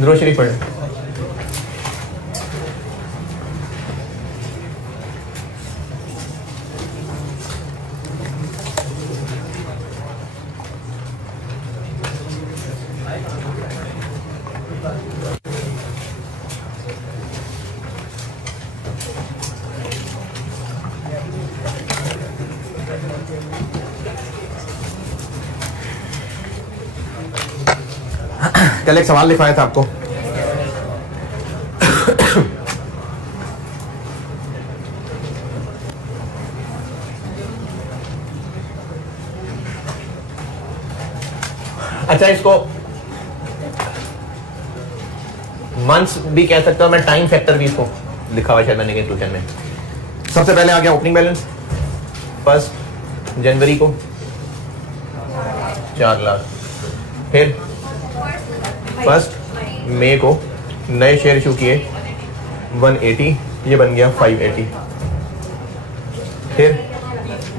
दुरूद शरीफ पढ़ें। कल एक सवाल लिखवाया था आपको। अच्छा, इसको मंथ्स भी कह सकता हूं मैं, टाइम फैक्टर भी इसको लिखा हुआ शायद मैंने इंक्लूजन में। सबसे पहले आ गया ओपनिंग बैलेंस 1 जनवरी को 4 लाख, फिर 1 मई को नए शेयर इशू किए 180, ये बन गया 580। फिर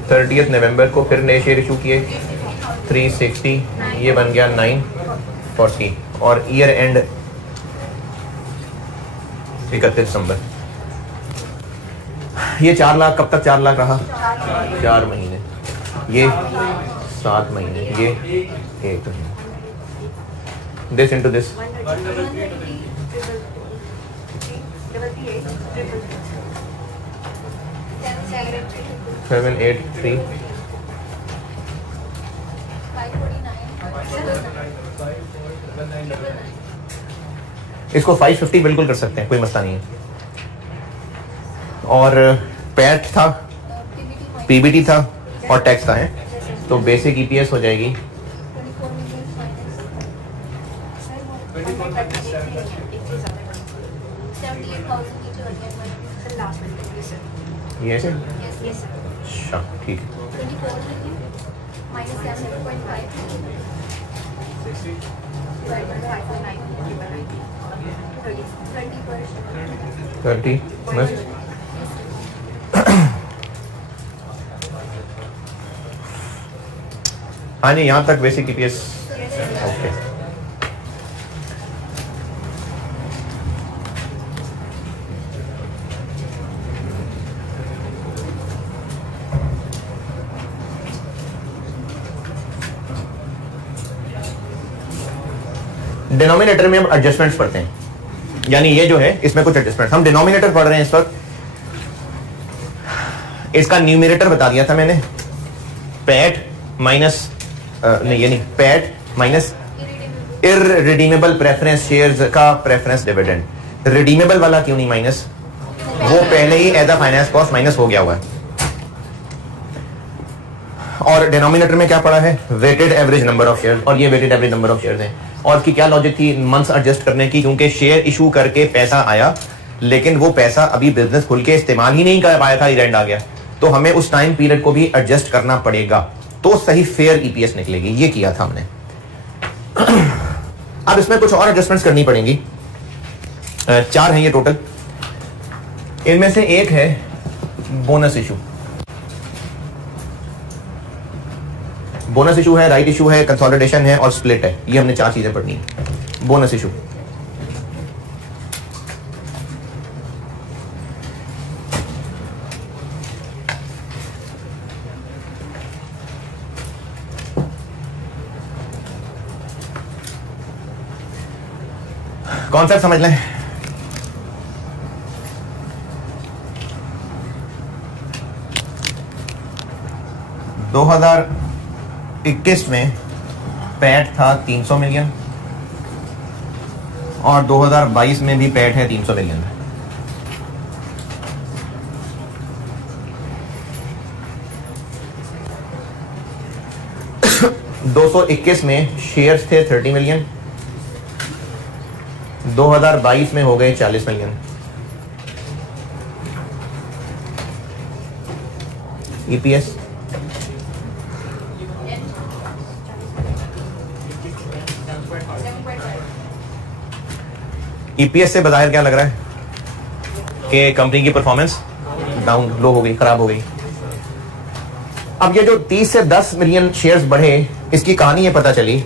30 नवंबर को फिर नए शेयर इशू किए 360, ये बन गया 940। और ईयर एंड 31 दिसंबर। ये 4 लाख कब तक 4 लाख रहा? 4 महीने, ये 7 महीने, ये 1 महीने। This into this 783 इसको 550 बिल्कुल कर सकते हैं, कोई मसला नहीं है। और पैट था, पीबीटी था और टैक्स था है, तो बेसिक ईपीएस हो जाएगी ये से। अच्छा ठीक है, 30 हाँ जी, यहाँ तक बेसिक ईपीएस ओके। डिनोमिनेटर में हम एडजस्टमेंट्स पढ़ते हैं, यानी ये जो है इसमें कुछ एडजस्टमेंट। हम डिनोमिनेटर पढ़ रहे हैं इस वक्त, इसका न्यूमरेटर बता दिया था मैंने, पैट माइनस नहीं ये नहीं, PAT minus irredeemable preference shares का प्रेफरेंस डिविडेंड। रिडीमेबल वाला क्यों नहीं माइनस? वो पहले ही as a finance cost minus हो गया हुआ है। और डिनोमिनेटर में क्या पड़ा है? Weighted average number of shares, और ये weighted average number of shares हैं। और की क्या लॉजिक थी मंथ्स एडजस्ट करने की? क्योंकि शेयर इशू करके पैसा आया, लेकिन वो पैसा अभी बिजनेस खुल के इस्तेमाल ही नहीं कर पाया था, ईयर एंड आ गया, तो हमें उस टाइम पीरियड को भी एडजस्ट करना पड़ेगा, तो सही फेयर ईपीएस निकलेगी। ये किया था हमने। अब इसमें कुछ और एडजस्टमेंट्स करनी पड़ेंगी, 4 हैं ये टोटल। इनमें से एक है बोनस इशू। बोनस इशू है, राइट इशू है, कंसोलिडेशन है और स्प्लिट है। ये हमने 4 चीजें पढ़नी है। बोनस इशू, कॉन्सेप्ट समझ लें। दो 2021 में पैट था 300 मिलियन और 2022 में भी पैट है 300 मिलियन। $221 में शेयर्स थे 30 मिलियन, 2022 में हो गए 40 मिलियन। ईपीएस ईपीएस से बाहर क्या लग रहा है कि कंपनी की परफॉर्मेंस डाउन, लो हो गई, खराब हो गई। अब ये जो 30 से 10 मिलियन शेयर्स बढ़े, इसकी कहानी ये पता चली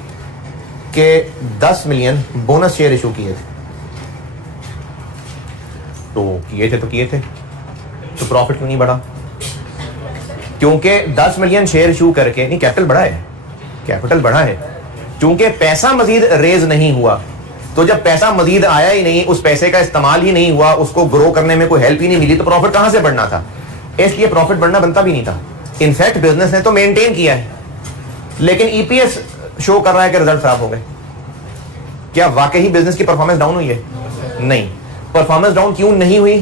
कि 10 मिलियन बोनस शेयर इशू किए थे, तो किए थे तो प्रॉफिट क्यों नहीं बढ़ा? क्योंकि 10 मिलियन शेयर इशू करके नहीं, कैपिटल बढ़ा है क्योंकि पैसा मजीद रेज नहीं हुआ। तो जब पैसा मजीद आया ही नहीं, उस पैसे का इस्तेमाल ही नहीं हुआ, उसको ग्रो करने में कोई हेल्प ही नहीं मिली, तो प्रॉफिट कहां से बढ़ना था? इसलिए प्रॉफिट बढ़ना बनता भी नहीं था। इनफैक्ट बिजनेस ने तो मेंटेन किया है, लेकिन ईपीएस शो कर रहा है कि रिजल्ट खराब हो गए। क्या वाकई बिजनेस की परफॉर्मेंस डाउन हुई है? नहीं। परफॉर्मेंस डाउन क्यों नहीं हुई?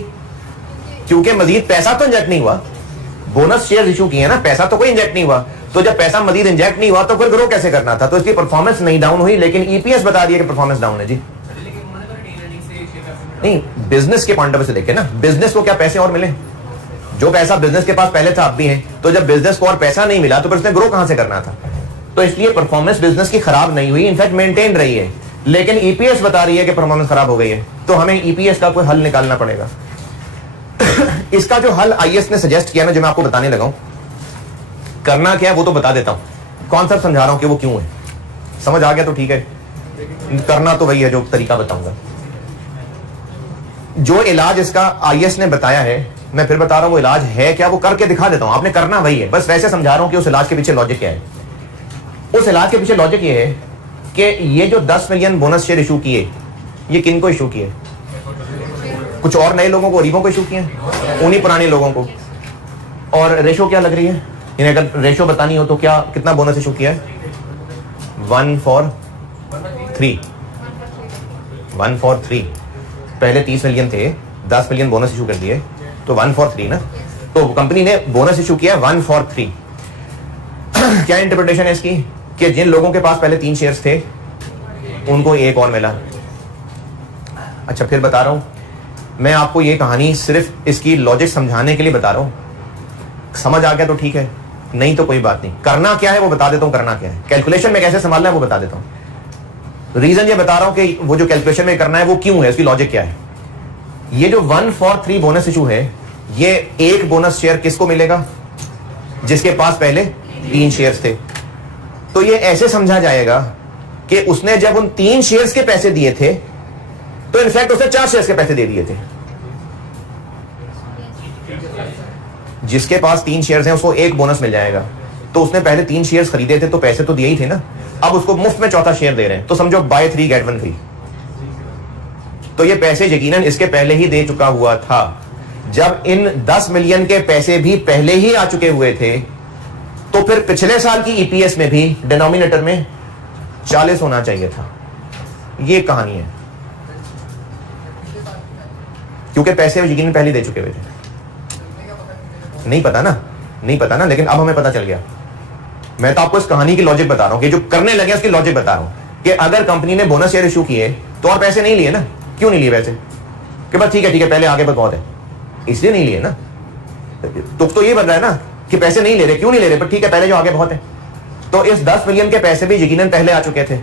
क्योंकि मजीद पैसा तो इंजेक्ट नहीं हुआ। बोनस शेयर इशू किए ना, पैसा तो कोई इंजेक्ट नहीं हुआ। तो जब पैसा मजीद इंजेक्ट नहीं हुआ तो फिर ग्रो कैसे करना था? तो इसकी परफॉर्मेंस नहीं डाउन हुई, लेकिन ईपीएस बता दिया कि परफॉर्मेंस डाउन है जी। नहीं, बिजनेस के पॉइंट ऑफ व्यू से देखे ना, बिजनेस को क्या पैसे और मिले? जो पैसा बिजनेस के पास पहले था अब भी है, तो जब बिजनेस को और पैसा नहीं मिला तो फिर उसने ग्रो कहां से करना था? तो इसलिए परफॉर्मेंस बिजनेस की खराब नहीं हुई, इनफैक्ट मेंटेन रही है, लेकिन ईपीएस बता रही है कि परफॉर्मेंस खराब हो गई है। तो हमें ईपीएस का कोई हल निकालना पड़ेगा। इसका जो हल आईएएस ने सजेस्ट किया ना, जो मैं आपको बताने लगा हूं, करना क्या है वो तो बता देता हूं, कॉन्सेप्ट समझा रहा हूं कि वो क्यों है। समझ आ गया तो ठीक है, करना तो वही है जो तरीका बताऊंगा। जो इलाज इसका आईएएस ने बताया है, मैं फिर बता रहा हूं वो इलाज है क्या, वो करके दिखा देता हूं। आपने करना वही है, बस वैसे समझा रहा हूं कि उस इलाज के पीछे लॉजिक क्या है। उस इलाज के पीछे लॉजिक ये है कि ये जो 10 मिलियन बोनस शेयर इशू किए, ये किन को इशू किए? कुछ और नए लोगों को, गरीबों को इशू किए, उन्हीं पुराने लोगों को। और रेशो क्या लग रही है? इन्हें अगर रेशो बतानी हो तो क्या, कितना बोनस इशू किया है? 1/3। 1/3। पहले 30 मिलियन थे, 10 मिलियन बोनस इशू कर दिए, तो 1/3 ना। तो कंपनी ने बोनस इशू किया 1/3। क्या इंटरप्रिटेशन है इसकी? कि जिन लोगों के पास पहले 3 शेयर्स थे उनको एक और मिला। अच्छा, फिर बता रहा हूं मैं आपको, ये कहानी सिर्फ इसकी लॉजिक समझाने के लिए बता रहा हूं। समझ आ गया तो ठीक है, नहीं तो कोई बात नहीं। करना क्या है वो बता देता हूं, करना क्या है, कैलकुलेशन में कैसे संभालना है वो बता देता हूं। रीजन ये बता रहा हूं कि वो जो कैलकुलेशन में करना है वो क्यों है, इसकी लॉजिक क्या है। ये जो 1/3 बोनस इशू है, ये एक बोनस शेयर किसको मिलेगा? जिसके पास पहले 3 शेयर्स थे। तो ये ऐसे समझा जाएगा कि उसने जब उन 3 शेयर्स के पैसे दिए थे तो इनफैक्ट उसने 4 शेयर्स के पैसे दे दिए थे। जिसके पास 3 शेयर्स हैं उसको एक बोनस मिल जाएगा। तो उसने पहले 3 शेयर्स खरीदे थे तो पैसे तो दिए ही थे ना, अब उसको मुफ्त में चौथा शेयर दे रहे हैं, तो समझो बाय 3 गेट 1 फ्री। तो ये पैसे यकीनन इसके पहले ही दे चुका हुआ था। जब इन 10 मिलियन के पैसे भी पहले ही आ चुके हुए थे, तो फिर पिछले साल की ईपीएस में भी डिनोमिनेटर में 40 होना चाहिए था। ये कहानी है, क्योंकि पैसे यकीनन पहले दे चुके हुए थे। नहीं पता ना, लेकिन अब हमें पता चल गया। मैं तो आपको इस कहानी की लॉजिक बता रहा हूं कि जो करने लगे उसकी लॉजिक बता रहा हूं कि अगर कंपनी ने बोनस शेयर इशू किए तो और पैसे नहीं लिए ना। क्यों नहीं लिए पैसे? कि बस ठीक है पहले आगे बस बहुत है, इसलिए नहीं लिए ना। तो ये बन रहा है ना कि पैसे नहीं ले रहे। क्यों नहीं ले रहे? पर ठीक है, पहले जो आगे बहुत है। तो इस 10 मिलियन के पैसे भी यकीनन पहले आ चुके थे।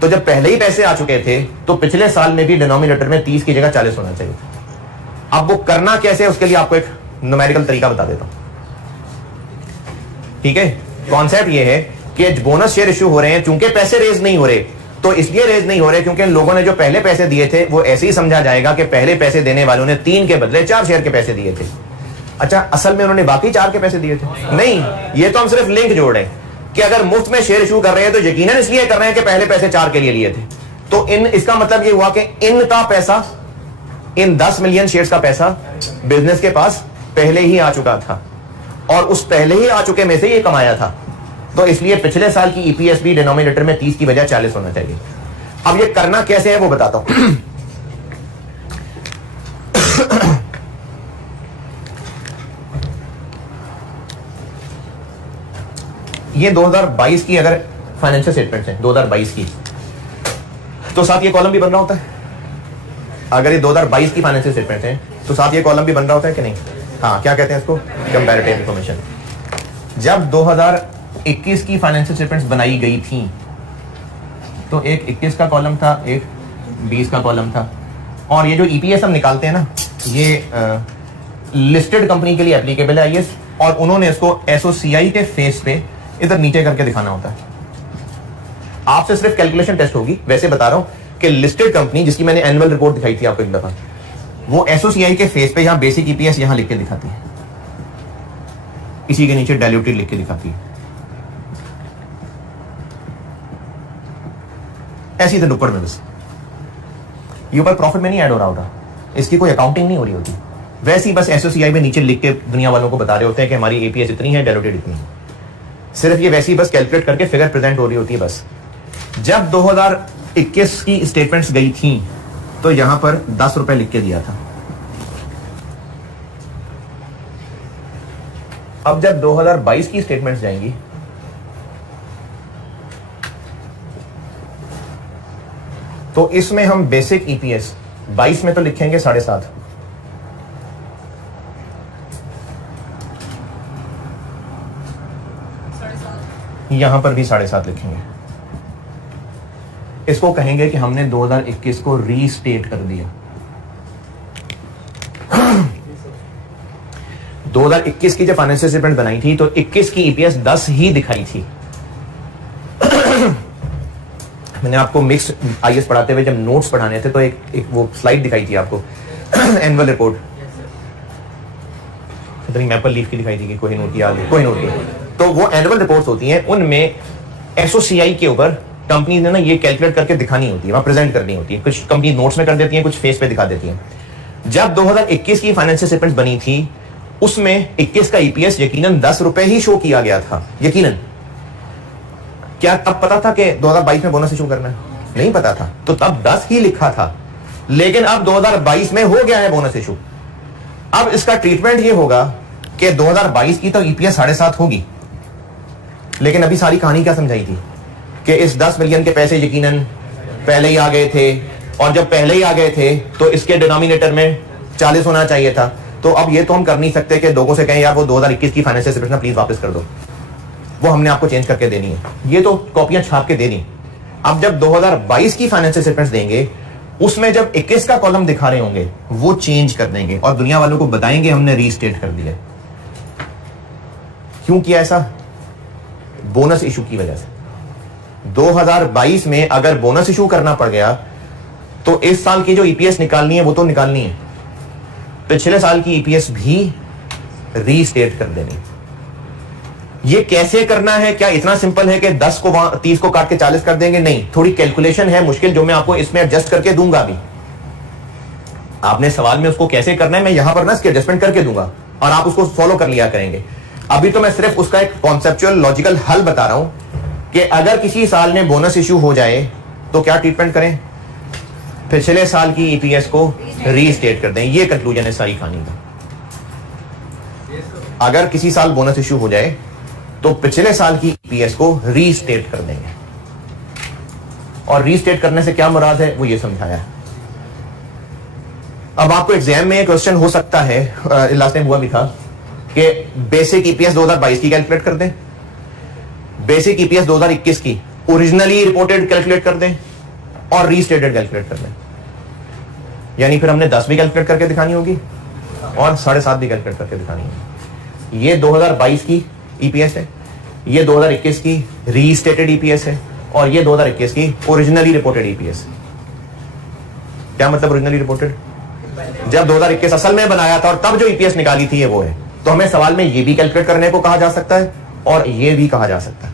तो जब पहले ही पैसे आ चुके थे तो पिछले साल में भी डिनोमिनेटर में 30 की जगह 40 होना चाहिए था। अब वो करना कैसे है उसके लिए आपको एक न्यूमेरिकल तरीका बता देता हूं। ठीक है, कॉन्सेप्ट ये है कि बोनस शेयर इशू हो रहे हैं, चूंकि पैसे रेज नहीं हो रहे, तो इसलिए रेज नहीं हो रहे क्योंकि लोगों ने जो पहले पैसे दिए थे वो ऐसे ही समझा जाएगा कि पहले पैसे देने वालों ने 3 के बदले 4 शेयर के पैसे दिए थे। अच्छा, असल में उन्होंने बाकी 4 के पैसे दिए थे? नहीं, ये तो हम सिर्फ लिंक जोड़ रहे हैं कि अगर मुफ्त में शेयर इशू कर रहे हैं तो यकीनन इसलिए कर रहे हैं कि पहले पैसे 4 के लिए लिए थे। तो इसका मतलब ये हुआ कि इनका पैसा, इन 10 मिलियन शेयर्स का पैसा बिजनेस के पास पहले ही आ चुका था, और उस पहले ही आ चुके में से ये कमाया था। तो इसलिए पिछले साल की ईपीएस भी डिनोमिनेटर में 30 की बजाय 40 होना चाहिए। अब ये करना कैसे है वो बताता हूं। ये 2022 की अगर फाइनेंशियल स्टेटमेंट्स हैं 2022 की, तो साथ ये कॉलम भी बन रहा होता है। अगर ये 2022 की फाइनेंशियल स्टेटमेंट्स हैं तो साथ ये कॉलम भी बन रहा होता है कि नहीं? हाँ, क्या कहते हैं इसको? Comparative information. जब 2021 की फाइनेंशियल स्टेटमेंट्स बनाई गई थी तो एक 21 का कॉलम था, एक 20 का कॉलम था। और ये जो ईपीएस हम निकालते हैं ना, ये लिस्टेड कंपनी के लिए एप्लीकेबल है आईएएस, और उन्होंने इसको एसओसीआई के फेस पे इधर नीचे करके दिखाना होता है। आपसे सिर्फ कैलकुलेशन टेस्ट होगी। वैसे बता रहा हूं कि लिस्टेड कंपनी जिसकी मैंने एनुअल रिपोर्ट दिखाई थी आपको एक दफा, वो एसओसीआई के फेस पे यहां बेसिक ईपीएस यहां लिख के दिखाती है, इसी के नीचे डाइल्यूटेड लिख के दिखाती है। ऐसी तो ऊपर में बस ये ऊपर प्रॉफिट में नहीं ऐड हो रहा होता, इसकी कोई अकाउंटिंग नहीं हो रही होती। वैसे ही बस एसओसीआई में नीचे लिख के दुनिया वालों को बता रहे होते हैं कि हमारी एपीएस इतनी है, डाइल्यूटेड इतनी है। सिर्फ ये वैसी बस कैलकुलेट करके फिगर प्रेजेंट हो रही होती है बस। जब 2021 की स्टेटमेंट्स गई थी तो यहां पर 10 रुपए लिख के दिया था। अब जब 2022 की स्टेटमेंट्स जाएंगी तो इसमें हम बेसिक ईपीएस 22 में तो लिखेंगे 7.5, यहां पर भी 7.5 लिखेंगे। इसको कहेंगे कि हमने 2021 को रीस्टेट कर दिया। 2021 की जब फाइनेंशियल स्टेटमेंट बनाई थी तो 21 की ईपीएस 10 ही दिखाई थी। मैंने आपको मिक्स आईएएस पढ़ाते हुए जब नोट्स पढ़ाने थे तो एक वो स्लाइड दिखाई थी आपको एनुअल रिपोर्ट, मैपल लीफ की दिखाई थी कि कोई नोट याद है, कोई नोट नहीं। तो वो एनुअल रिपोर्ट्स होती हैं, उनमें एसओसीआई के ऊपर कंपनी ने ना ये कैलकुलेट करके दिखानी होती है, वहां प्रेजेंट करनी होती है। कुछ कंपनी नोट्स में कर देती हैं, कुछ फेस पे दिखा देती हैं। जब 2021 की फाइनेंशियल स्टेटमेंट बनी थी उसमें 21 का ईपीएस यकीनन 10 रुपए ही शो किया गया था, यकीनन। क्या तब पता था कि 2022 में बोनस इशू करना है? नहीं पता था, तो तब 10 ही लिखा था। लेकिन अब 2022 में हो गया है बोनस इशू। अब इसका ट्रीटमेंट ये होगा कि 2022 की तो ईपीएस 7.5 होगी, लेकिन अभी सारी कहानी क्या समझाई थी कि इस 10 मिलियन के पैसे यकीनन पहले ही आ गए थे, और जब पहले ही आ गए थे तो इसके डिनोमिनेटर में 40 होना चाहिए था। तो अब ये तो हम कर नहीं सकते कि लोगों से कहें यार वो 2021 की फाइनेंशियल स्टेटमेंट प्लीज वापस कर दो, वो हमने आपको चेंज करके देनी है, ये तो कॉपियां छाप के देनी। अब जब 2022 की फाइनेंशियल स्टेटमेंट्स देंगे उसमें जब 21 का कॉलम दिखा रहे होंगे वो चेंज कर देंगे और दुनिया वालों को बताएंगे हमने रीस्टेट कर दिया। क्यों किया ऐसा? बोनस इशू की वजह से। 2022 में अगर बोनस इशू करना पड़ गया तो इस साल की जो ईपीएस निकालनी है वो तो निकालनी है, पिछले साल की ईपीएस भी रीस्टेट कर देनी। ये कैसे करना है? क्या इतना सिंपल है कि 10 को 30 को काट के 40 कर देंगे? नहीं, थोड़ी कैलकुलेशन है मुश्किल, जो मैं आपको इसमें एडजस्ट करके दूंगा। अभी आपने सवाल में उसको कैसे करना है मैं यहां पर ना इसके एडजस्टमेंट करके दूंगा और आप उसको फॉलो कर लिया करेंगे। अभी तो मैं सिर्फ उसका एक कॉन्सेप्चुअल लॉजिकल हल बता रहा हूं कि अगर किसी साल में बोनस इशू हो जाए तो क्या ट्रीटमेंट करें? पिछले साल की ईपीएस को रीस्टेट कर दें। ये कंक्लूजन है सारी कहानी का। अगर किसी साल बोनस इशू हो जाए तो पिछले साल की ईपीएस को रीस्टेट कर देंगे, और रीस्टेट करने से क्या मुराद है वो ये समझाया है। अब आपको एग्जाम में क्वेश्चन हो सकता है, लास्ट टाइम हुआ भी था, कि बेसिक ईपीएस 2022 की कैलकुलेट कर दें, बेसिक ईपीएस 2021 की ओरिजिनली रिपोर्टेड कैलकुलेट कर दें और रीस्टेटेड कैलकुलेट कर दें। यानी फिर हमने 10 भी कैलकुलेट करके दिखानी होगी और 7.5 भी कैलकुलेट करके दिखानी होगी। ये 2022 की ईपीएस है, ये 2021 की रीस्टेटेड ईपीएस है, और ये 2021 की ओरिजिनली रिपोर्टेड ईपीएस। क्या मतलब ओरिजिनली रिपोर्टेड? जब 2021 असल में बनाया था और तब जो ईपीएस निकाली थी ये वो है। तो हमें सवाल में ये भी कैलकुलेट करने को कहा जा सकता है और ये भी कहा जा सकता है।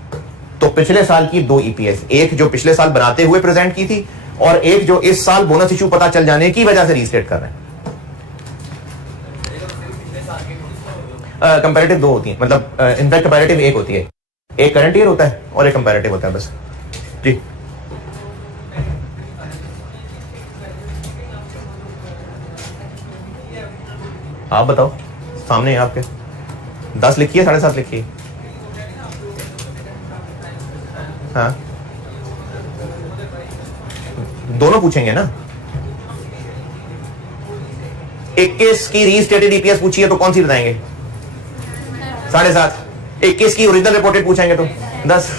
तो पिछले साल की 2 ईपीएस, एक जो पिछले साल बनाते हुए प्रेजेंट की थी और एक जो इस साल बोनस इशू पता चल जाने की वजह से रीस्टेट कर रहे हैं। कंपैरेटिव 2 होती है, मतलब इनफैक्ट कंपैरेटिव 1 होती है, एक करंट ईयर होता है और एक कंपैरेटिव होता है बस। जी आप बताओ, सामने है आपके। 10 लिखिए, 7.5 लिखिए। हाँ, दोनों पूछेंगे ना। 21 की रीस्टेटेड ईपीएस पूछिए तो कौन सी बताएंगे? 7.5। 21 की ओरिजिनल रिपोर्टेड पूछेंगे तो 10।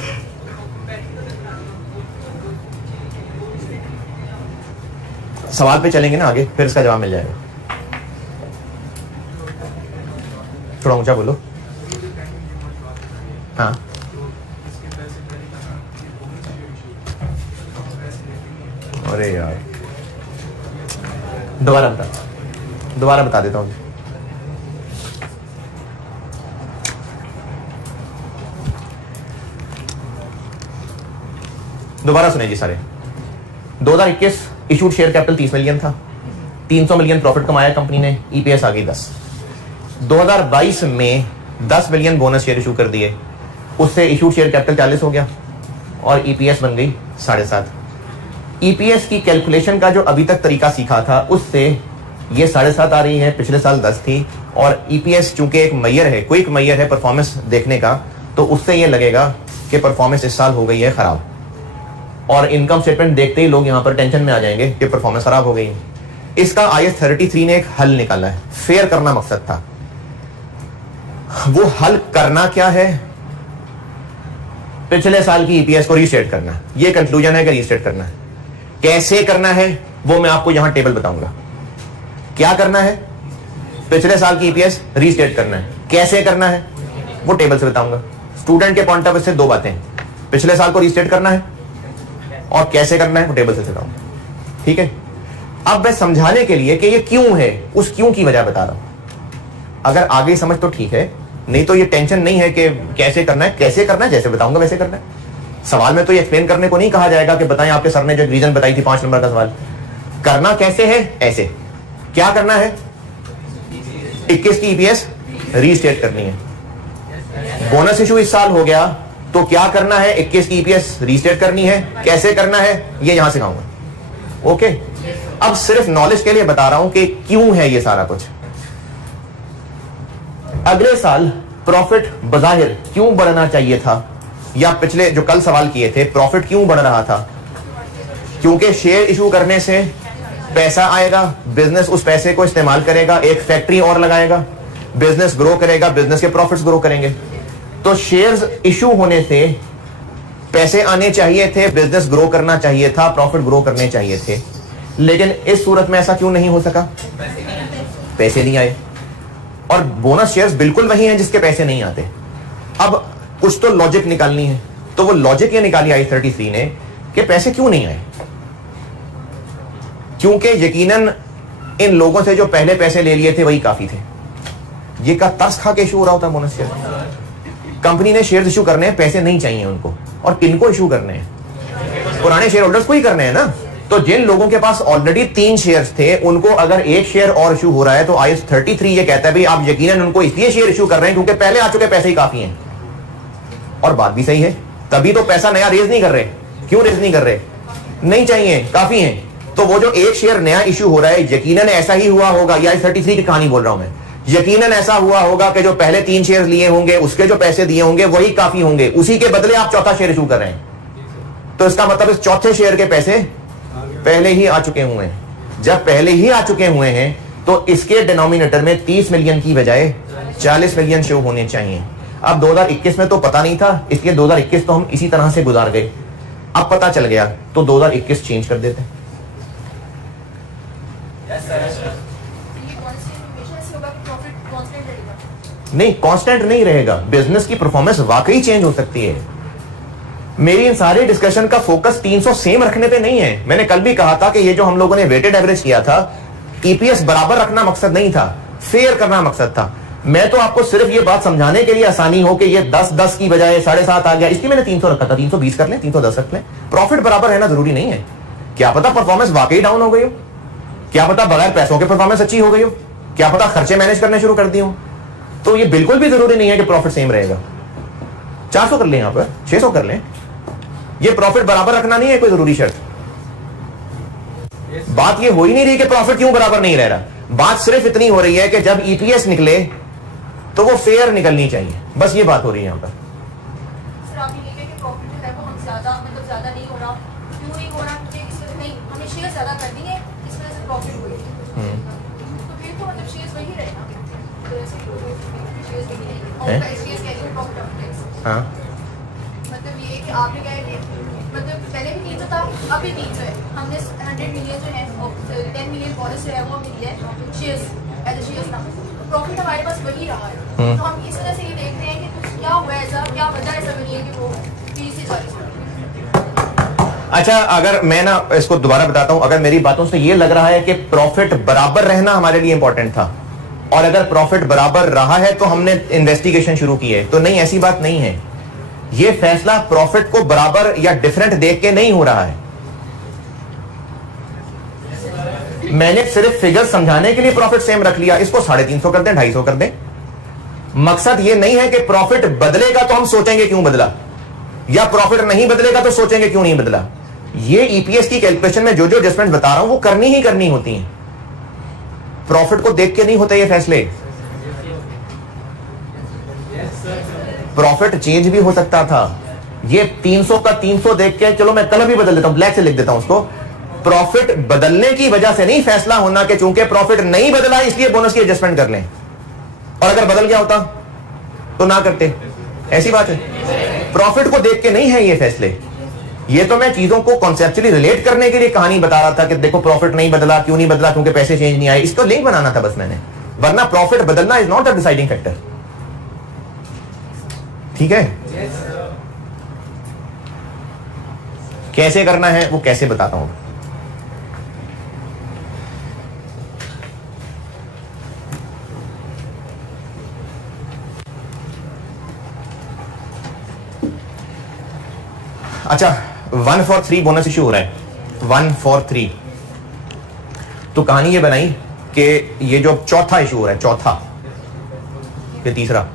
सवाल पे चलेंगे ना आगे, फिर इसका जवाब मिल जाएगा। थोड़ा ऊंचा बोलो। हाँ, अरे यार दोबारा बता देता हूँ। दोबारा सुने जी सारे। 2021 इशूड शेयर कैपिटल 30 मिलियन था, 300 मिलियन प्रॉफिट कमाया कंपनी ने, ईपीएस आ गई 10। 2022 में 10 मिलियन बोनस शेयर इशू कर दिए, उससे इशूड शेयर कैपिटल 40 हो गया और ईपीएस बन गई 7.5। ईपीएस की कैलकुलेशन का जो अभी तक तरीका सीखा था उससे ये 7.5 आ रही है, पिछले साल 10 थी। और ईपीएस चूंकि एक मैयर है, क्विक मैयर है परफॉर्मेंस देखने का, तो उससे ये लगेगा कि परफॉर्मेंस इस साल हो गई है खराब, और इनकम स्टेटमेंट देखते ही लोग यहां पर टेंशन में आ जाएंगे कि परफॉर्मेंस खराब हो गई है। इसका IAS 33 ने एक हल निकाला है, फेयर करना मकसद था। वो हल करना क्या है? पिछले साल की ईपीएस को रीस्टेट करना। ये कंक्लूजन है कि रीस्टेट करना है। कैसे करना है वो मैं आपको यहां टेबल बताऊंगा। क्या करना है? पिछले साल की ईपीएस रीस्टेट करना है। कैसे करना है वो टेबल से बताऊंगा। स्टूडेंट के पॉइंट ऑफ व्यू से दो बातें, पिछले साल को रीस्टेट करना है और कैसे करना है वो टेबल से बताऊंगा। ठीक है, अब मैं समझाने के लिए कि ये क्यों है, उस क्यों की वजह बता रहा हूं। अगर आगे समझ तो ठीक है, नहीं तो ये टेंशन नहीं है कि कैसे करना है। कैसे करना है जैसे बताऊंगा वैसे करना है। सवाल में तो ये एक्सप्लेन करने को नहीं कहा जाएगा कि बताएं आपके सर ने जो रीजन बताई थी 5 नंबर का सवाल। करना कैसे है? ऐसे। क्या करना है? 21 की ईपीएस रीस्टेट करनी है। बोनस इशू इस साल हो गया तो क्या करना है? 21 की ईपीएस रीस्टेट करनी है। कैसे करना है ये यहां सिखाऊंगा। ओके, अब सिर्फ नॉलेज के लिए बता रहा हूं कि क्यों है ये सारा कुछ। अगले साल प्रॉफिट बजाहिर क्यों बढ़ना चाहिए था, या पिछले जो कल सवाल किए थे प्रॉफिट क्यों बढ़ रहा था? क्योंकि शेयर इशू करने से पैसा आएगा, बिजनेस उस पैसे को इस्तेमाल करेगा, एक फैक्ट्री और लगाएगा, बिजनेस ग्रो करेगा, बिजनेस के प्रॉफिट्स ग्रो करेंगे। तो शेयर्स इशू होने से पैसे आने चाहिए थे, बिजनेस ग्रो करना चाहिए था, प्रॉफिट ग्रो करने चाहिए थे। लेकिन इस सूरत में ऐसा क्यों नहीं हो सका? पैसे नहीं आए। और बोनस शेयर्स बिल्कुल वही हैं जिसके पैसे नहीं आते। अब कुछ तो लॉजिक निकालनी है, तो वो लॉजिक ये निकाली IAS 33 ने कि पैसे क्यों नहीं आए। क्योंकि यकीनन इन लोगों से जो पहले पैसे ले लिए थे वही काफी थे। ये का तस खा के इशू हो रहा होता बोनस शेयर। कंपनी ने शेयर इशू करने हैं, पैसे नहीं चाहिए उनको, और किनको इशू करने हैं? पुराने शेयर होल्डर्स को ही करने हैं ना। तो जिन लोगों के पास ऑलरेडी 3 शेयर्स थे उनको अगर एक शेयर और इशू हो रहा है तो IAS 33 ये कहता है भाई आप यकीनन उनको इसलिए शेयर इशू कर रहे हैं क्योंकि पहले आ चुके पैसे ही काफी हैं। और बात भी सही है, तभी तो पैसा नया रेज नहीं कर रहे। क्यों रेज नहीं कर रहे? नहीं चाहिए, काफी हैं। तो वो जो एक शेयर नया इशू हो रहा है यकीनन ऐसा ही हुआ होगा। IAS 33 की कहानी बोल रहा हूं मैं। यकीनन ऐसा हुआ होगा कि जो पहले 3 शेयर लिए होंगे उसके जो पैसे दिए होंगे वही काफी होंगे, उसी के बदले आप चौथा शेयर इशू कर रहे हैं। तो इसका मतलब इस चौथे शेयर के पैसे पहले ही आ चुके हुए हैं। जब पहले ही आ चुके हुए हैं तो इसके डिनोमिनेटर में 30 मिलियन की बजाय 40 मिलियन शो होने चाहिए। अब 2021 में तो पता नहीं था, इसलिए 2021 तो हम इसी तरह से गुजार गए। अब पता चल गया तो 2021 चेंज कर देते। नहीं, कांस्टेंट नहीं रहेगा। बिजनेस की परफॉर्मेंस वाकई चेंज हो सकती है। मेरी इन सारे डिस्कशन का फोकस 300 सेम रखने पे नहीं है। मैंने कल भी कहा था कि ये जो हम लोगों ने वेटेड एवरेज किया था, ईपीएस बराबर रखना मकसद नहीं था, फेयर करना मकसद था। मैं तो आपको सिर्फ ये बात समझाने के लिए आसानी हो कि ये 10 की बजाय 7.5 आ गया, इसलिए मैंने 300 रखा था। 320 कर लें, 310 रख लें। प्रॉफिट बराबर रहना जरूरी नहीं है। क्या पता परफॉर्मेंस वाकई डाउन हो गई हो, क्या पता बगैर पैसों के परफॉर्मेंस अच्छी हो गई हो, क्या पता खर्चे मैनेज करने शुरू कर दिए हो। तो ये बिल्कुल भी जरूरी नहीं है कि प्रॉफिट सेम रहेगा। 400 कर लें, यहां पर 600 कर लें। ये प्रॉफिट बराबर रखना नहीं है कोई जरूरी शर्त। बात ये हो ही नहीं रही कि प्रॉफिट क्यों बराबर नहीं रह रहा। बात सिर्फ इतनी हो रही है कि जब ईपीएस निकले तो वो फेयर निकलनी चाहिए। बस ये बात हो रही है यहां पर। सर आप ये कहें कि प्रॉफिट जो है वो हम ज्यादा नहीं हो रहा, क्यों नहीं हो रहा? क्योंकि इसमें नहीं हमने शेयर ज्यादा कर दिए, इस वजह से प्रॉफिट हुई। तो फिर तो मतलब शेयर वही रहेगा। तो ऐसे शेयर वही रहेंगे और शेयर कह रही हूं प्रॉफिट ऑफ टैक्स। हां, मतलब ये कि आपने कहा कि मतलब पहले भी 300 था, अब भी 300 है। हमने 100 मिलियन जो है और 10 मिलियन बोनस जो है वो हमने दिया है शेयर्स एज अ शेयर्स ना। प्रॉफिट हमारे पास वही रहा है। तो हम इस वजह से ये देख रहे हैं कि कुछ क्या हुआ ऐसा, क्या वजह ऐसा बनी है कि वो 30 से 40। अच्छा, अगर मैं ना इसको दोबारा बताता हूं, अगर मेरी बातों से ये लग रहा है कि प्रॉफिट बराबर रहना हमारे लिए इंपॉर्टेंट था और अगर प्रॉफिट बराबर रहा है तो हमने इन्वेस्टिगेशन शुरू की है, तो नहीं, ऐसी बात नहीं है। ये फैसला प्रॉफिट को बराबर या डिफरेंट देख के नहीं हो रहा है। मैंने सिर्फ फिगर समझाने के लिए प्रॉफिट सेम रख लिया, इसको 350 कर दें, 250 कर दें। मकसद ये नहीं है कि प्रॉफिट बदलेगा तो हम सोचेंगे क्यों बदला, या प्रॉफिट नहीं बदलेगा तो सोचेंगे क्यों नहीं बदला। ये ईपीएस की कैलकुलेशन में जो जो एडजस्टमेंट बता रहा हूं वो करनी ही करनी होती हैं। प्रॉफिट को देख के नहीं होते ये फैसले। प्रॉफिट चेंज भी हो सकता था। ये 300 का 300 देख के, चलो मैं कलर भी बदल देता हूं, ब्लैक से लिख देता हूं उसको। प्रॉफिट बदलने की वजह से नहीं फैसला होना कि चूंकि प्रॉफिट नहीं बदला इसलिए बोनस की एडजस्टमेंट कर लें, और अगर बदल गया होता तो ना करते। ऐसी बात है। प्रॉफिट को देख के नहीं है ये फैसले। ये तो मैं चीजों को कॉन्सेप्चुअली रिलेट करने के लिए कहानी बता रहा था कि देखो प्रॉफिट नहीं बदला, क्यों नहीं बदला, क्योंकि पैसे चेंज नहीं आए। इसको लिंक बनाना था बस मैंने, वरना प्रॉफिट बदलना is not the deciding factor. ठीक है? कैसे करना है वो कैसे बताता हूं। अच्छा, 1 for 3 बोनस इशू हो रहा है, 1 for 3। तो कहानी ये बनाई कि ये जो चौथा इशू हो रहा है, चौथा, ये तीसरा,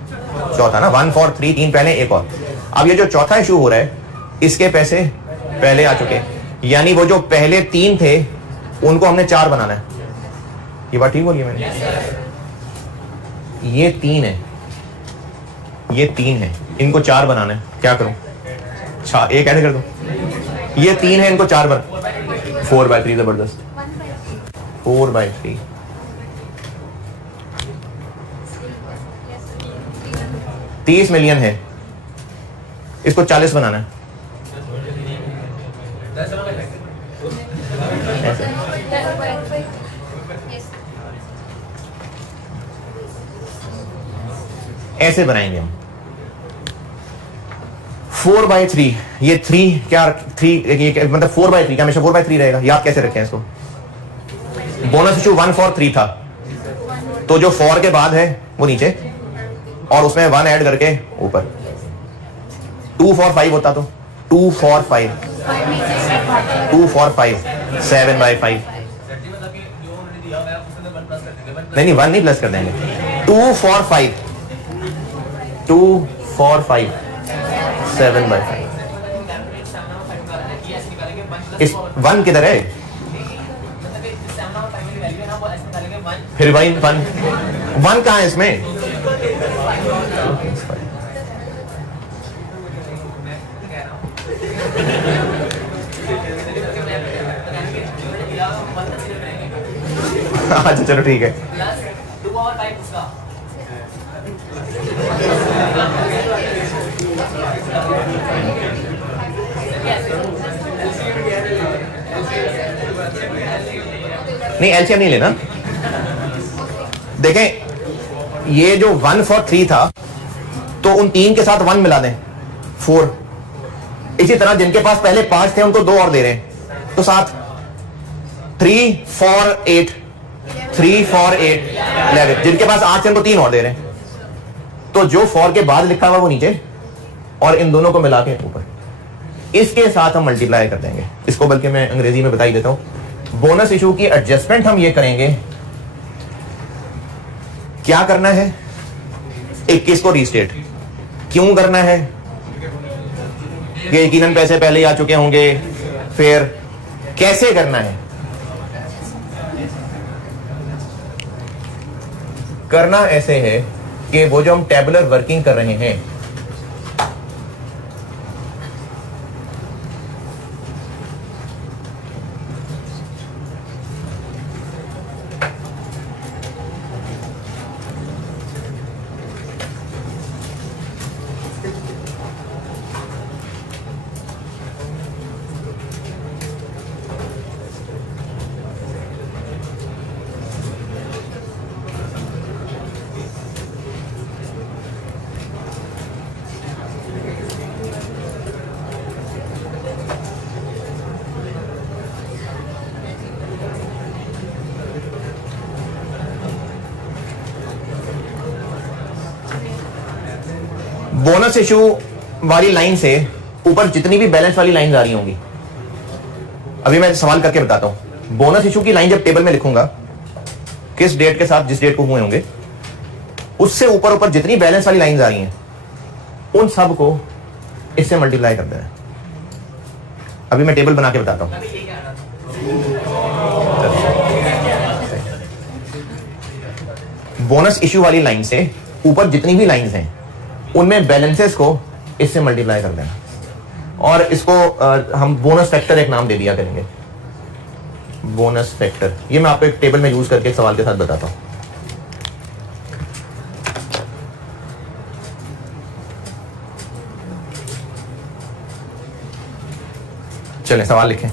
चौथा ना, 1 for 3, 3 पहले एक और। अब ये जो चौथा इशू हो रहा है इसके पैसे पहले आ चुके, यानी वो जो पहले 3 थे उनको हमने 4 बनाना है। ये बात ठीक बोली मैंने? ये 3 है, ये 3 है, इनको 4 बनाना है। क्या करूं? एक ऐसे कर दो। ये 3 है, इनको 4 बना, 4/3 जबरदस्त, 4/3। $30 मिलियन है, इसको 40 बनाना है। ऐसे बनाएंगे हम 4/3। ये 3 क्या, 3 मतलब 4/3 क्या हमेशा 4/3 रहेगा? याद कैसे रखें इसको? बोनस इशू 1 for 3 था, तो जो 4 के बाद है वो नीचे और उसमें 1 ऐड करके ऊपर। 2 for 5 होता तो 2 for 5, 2 for 5, 7/5। नहीं 1 नहीं प्लस कर देंगे। 2 for 5, 2 for 5, 7/5। इस 1 किधर है? फिर 1 कहां है इसमें? अच्छा चलो ठीक है। नहीं एलसीएम नहीं लेना। देखें ये जो 1 for 3 था तो उन 3 के साथ 1 मिला दें, 4। इसी तरह जिनके पास पहले 5 थे उनको 2 और दे रहे हैं तो 7। 3 for 8, 3 for 8, 11। जिनके पास 8 थे उनको 3 और दे रहे हैं। तो जो 4 के बाद लिखा हुआ वो नीचे और इन दोनों को मिला के ऊपर। इसके साथ हम मल्टीप्लाई कर देंगे इसको, बल्कि मैं अंग्रेजी में बता ही देता हूं। बोनस इशू की एडजस्टमेंट हम ये करेंगे, क्या करना है? 21 को रीस्टेट क्यों करना है? कि यकीनन पैसे पहले ही आ चुके होंगे। फिर कैसे करना है? करना ऐसे है कि वो जो हम टेबुलर वर्किंग कर रहे हैं, बोनस इशू वाली लाइन से ऊपर जितनी भी बैलेंस वाली लाइन आ रही होंगी, अभी मैं सवाल करके बताता हूं। बोनस इशू की लाइन जब टेबल में लिखूंगा, किस डेट के साथ जिस डेट को हुए होंगे, उससे ऊपर ऊपर जितनी बैलेंस वाली लाइन आ रही हैं, उन सब को इससे मल्टीप्लाई कर देना। अभी मैं टेबल बना के बताता हूं। बोनस इशू वाली लाइन से ऊपर जितनी भी लाइंस हैं, उनमें बैलेंसेस को इससे मल्टीप्लाई कर देना, और इसको हम बोनस फैक्टर एक नाम दे दिया करेंगे, बोनस फैक्टर। ये मैं आपको एक टेबल में यूज करके एक सवाल के साथ बताता हूं। चलें सवाल लिखें।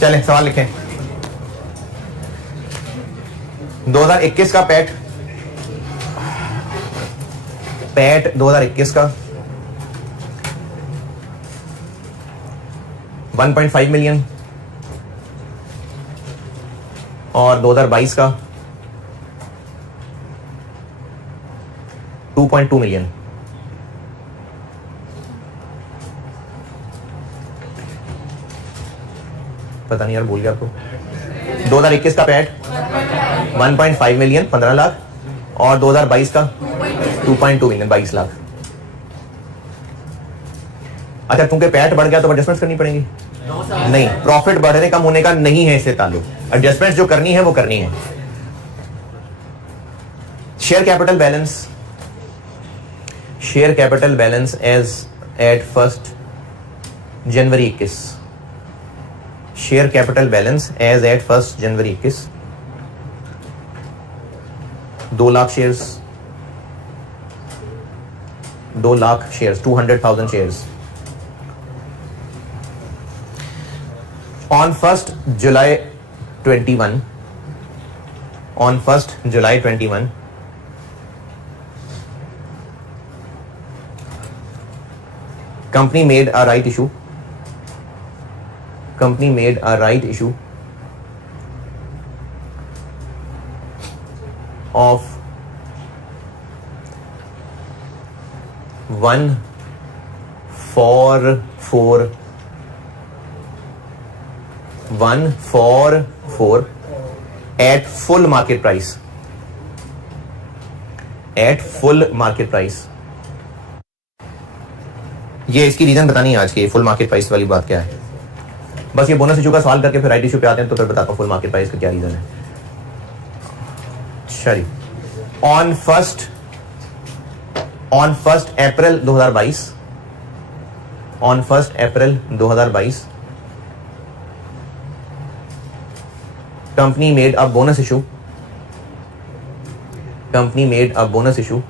चलें सवाल लिखें। 2021 का पैट 2021 का 1.5 मिलियन और 2022 का 2.2 मिलियन। पता नहीं यार, भूल गया आपको। 2021 का पैट 1.5 मिलियन 15 लाख और 2022 का 2.2 मिलियन 22 लाख। अच्छा, क्योंकि पैट बढ़ गया तो एडजस्टमेंट करनी पड़ेंगी? नहीं, प्रॉफिट बढ़ने कम होने का नहीं है इससे ताल्लुक। एडजस्टमेंट जो करनी है वो करनी है। Share capital balance as at 1 January 21। Share capital balance as at 1 January 21 2 lakh shares 200,000 shares. On 1st July 21, company made a right issue of 144 at full market price. ये इसकी रीजन बतानी है आज की। फुल मार्केट प्राइस वाली बात क्या है? बस ये बोनस इशू का सवाल करके फिर राइट इशू पे आते हैं, तो फिर बताता हूँ फुल मार्केट प्राइस का क्या रीजन है। चलिए, on first April 2022 company made a bonus issue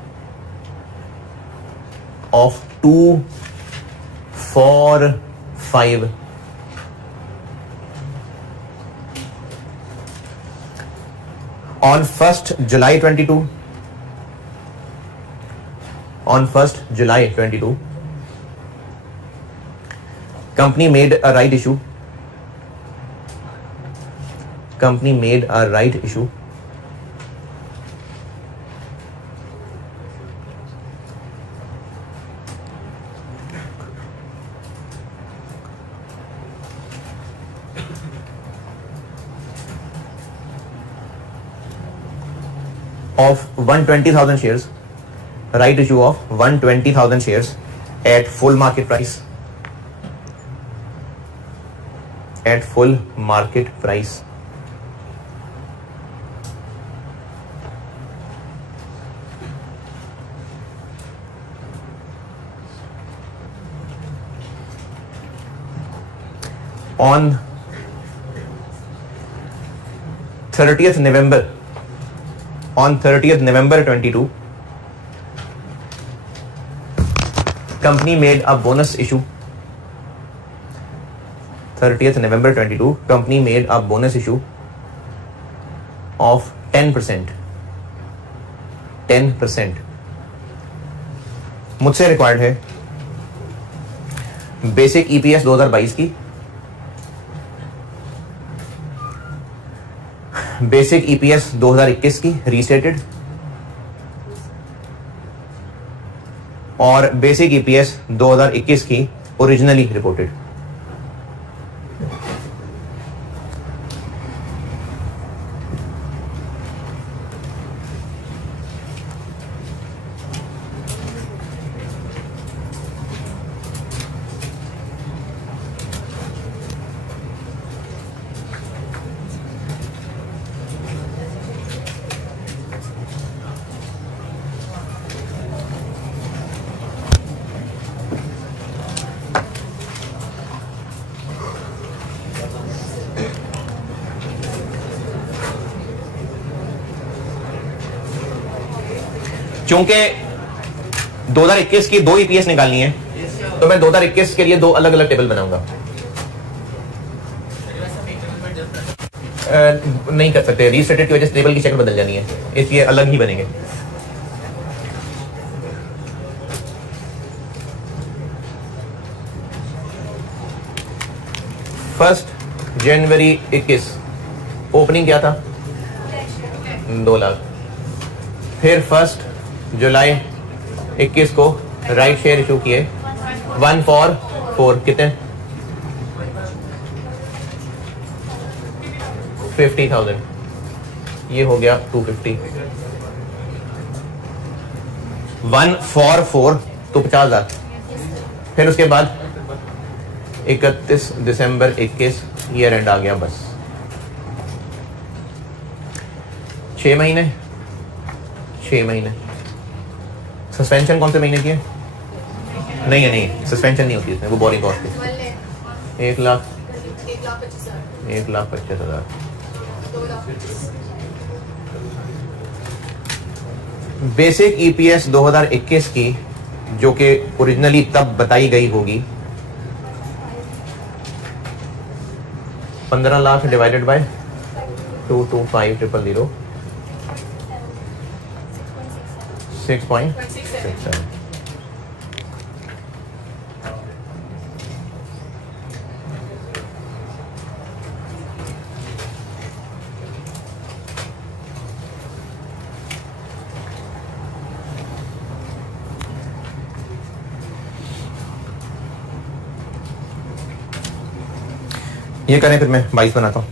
of 245 on 1st July 22 company made a right issue of 120,000 shares, right issue of 120,000 shares at full market price. 30th November, on 30th November 22, company made a bonus issue. 30th November 22, company made a bonus issue of 10%. 10%. मुझसे required है basic EPS 2022 की, basic EPS 2021 की restated, और basic EPS 2021 की originally reported. चूंकि 2021 की 2 EPS निकालनी है, तो मैं 2021 के लिए 2 अलग अलग टेबल बनाऊंगा। नहीं कर सकते, रीस्टेटेड की वजह से टेबल की शक्ल बदल जानी है, इसलिए अलग ही बनेंगे। फर्स्ट जनवरी 21 ओपनिंग क्या था? 2 लाख। फिर फर्स्ट जुलाई 21 को राइट शेयर इशू किए 1 for 4, कितने? 50,000। ये हो गया 250। 1 for 4 तो 50,000। फिर उसके बाद 31 दिसंबर 21 ईयर एंड आ गया बस। 6 महीने। 6 महीने। सस्पेंशन कौन से महीने की है? नहीं है, नहीं सस्पेंशन नहीं होती इसमें, वो बोरिंग कॉस्ट है। 1,25,000। बेसिक ईपीएस 2021 की जो कि ओरिजिनली तब बताई गई होगी 15 लाख डिवाइडेड बाय 225,000 6.67। ये करें, फिर मैं 22 बनाता हूं।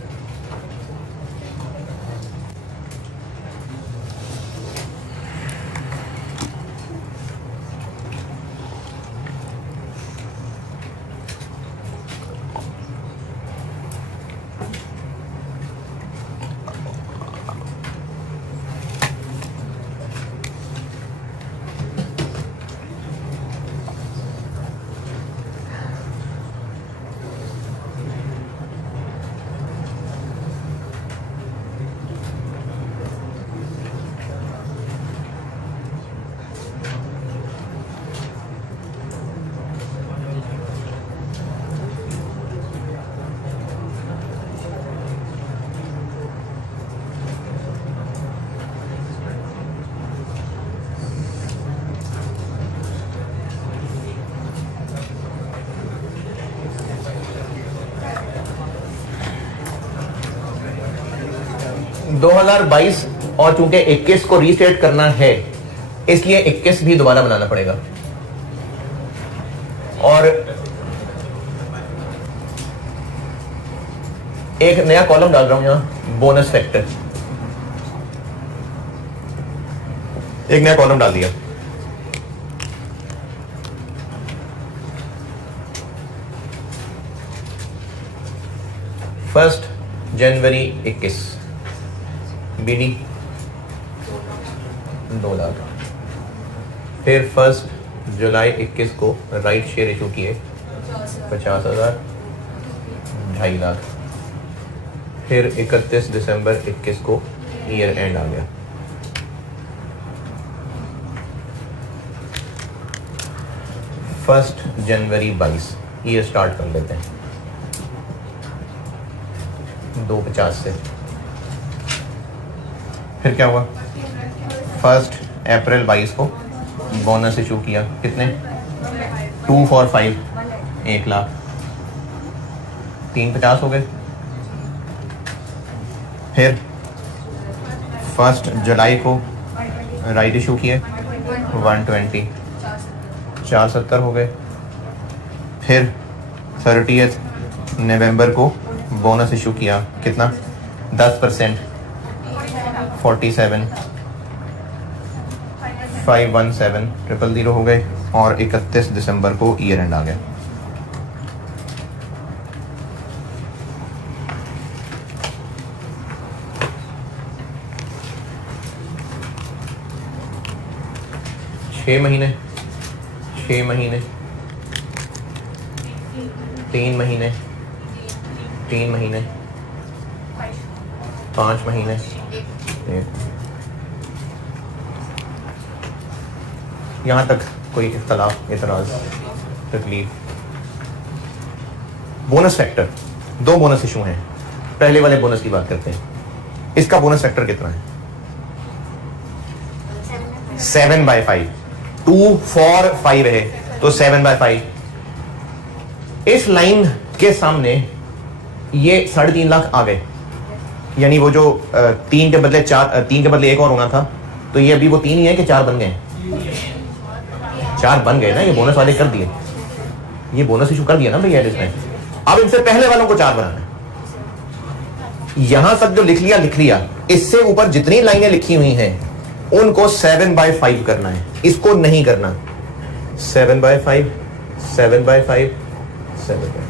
और चूंकि 21 को रीसेट करना है, इसलिए 21 भी दोबारा बनाना पड़ेगा। और एक नया कॉलम डाल रहा हूं यहां, बोनस फैक्टर। एक नया कॉलम डाल दिया। फर्स्ट जनवरी 21 बीडी 2 लाख। फिर फर्स्ट जुलाई 21 को राइट शेयर इशू किए 50,000, 2.5 लाख। फिर 31 दिसंबर 21 को ईयर एंड आ गया। फर्स्ट जनवरी 22 ईयर स्टार्ट कर लेते हैं 250 से। फिर क्या हुआ? फर्स्ट अप्रैल 22 को बोनस इशू किया। कितने? 2 for 5, 1 लाख। 350 हो गए। फिर फर्स्ट जुलाई को राइट इशू किए 120, 470 हो गए। फिर 30 नवंबर को बोनस इशू किया। कितना? 10%, 47, 517, 000 हो गए। और 31 दिसंबर को ईयर एंड आ गया। छः महीने, 6 महीने, 3 महीने, 3 महीने, 5 महीने, 1। यहाँ तक कोई इख्तलाफ, एतराज, तकलीफ? बोनस फैक्टर, 2 बोनस इशू हैं। पहले वाले बोनस की बात करते हैं। इसका बोनस फैक्टर कितना है? 7/5। 2 for 5 है तो 7/5। इस लाइन के सामने ये 3.5 लाख आ गए, यानी वो जो 3 के बदले 4, 3 के बदले 1 और होना था, तो ये अभी वो 3 ही है कि 4 बन गए? 4 बन गए ना, ये बोनस वाले कर दिए, ये बोनस इशू कर दिया ना भैया इसमें। अब इनसे पहले वालों को 4 बनाना है। यहां तक जो लिख लिया, इससे ऊपर जितनी लाइनें लिखी हुई हैं उनको 7/5 करना है, इसको नहीं करना। 7/5, 7/5, 7/5।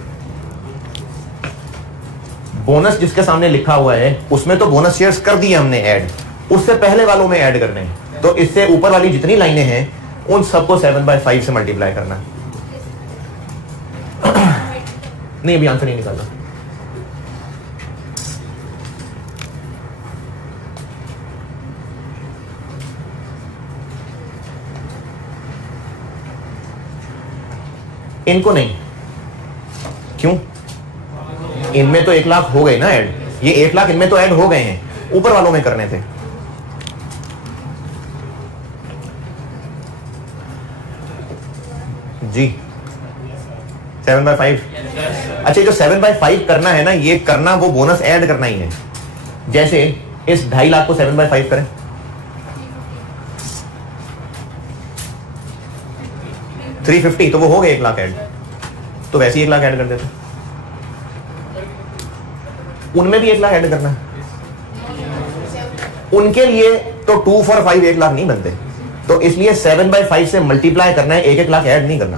बोनस जिसके सामने लिखा हुआ है उसमें तो बोनस शेयर्स कर दिए हमने ऐड, उससे पहले वालों में ऐड करने हैं, तो इससे ऊपर वाली जितनी लाइनें हैं उन सबको 7/5 से मल्टीप्लाई करना। नहीं, अभी आंसर नहीं निकालना। इनको नहीं, क्यों? इनमें तो 1 लाख हो गए ना ऐड, ये 1 लाख इनमें तो ऐड हो गए हैं, ऊपर वालों में करने थे। जी 7/5। अच्छा, जो 7/5 करना है ना, ये करना वो बोनस ऐड करना ही है। जैसे इस 2.5 लाख को 7/5 करें, 350, तो वो हो गए 1 लाख ऐड, तो वैसे ही 1 लाख ऐड कर देते। उनमें भी 1 लाख ऐड करना है, उनके लिए तो 2 for 5 1 लाख नहीं बनते, तो इसलिए 7/5 से मल्टीप्लाई करना है, 1-1 लाख ऐड नहीं करना।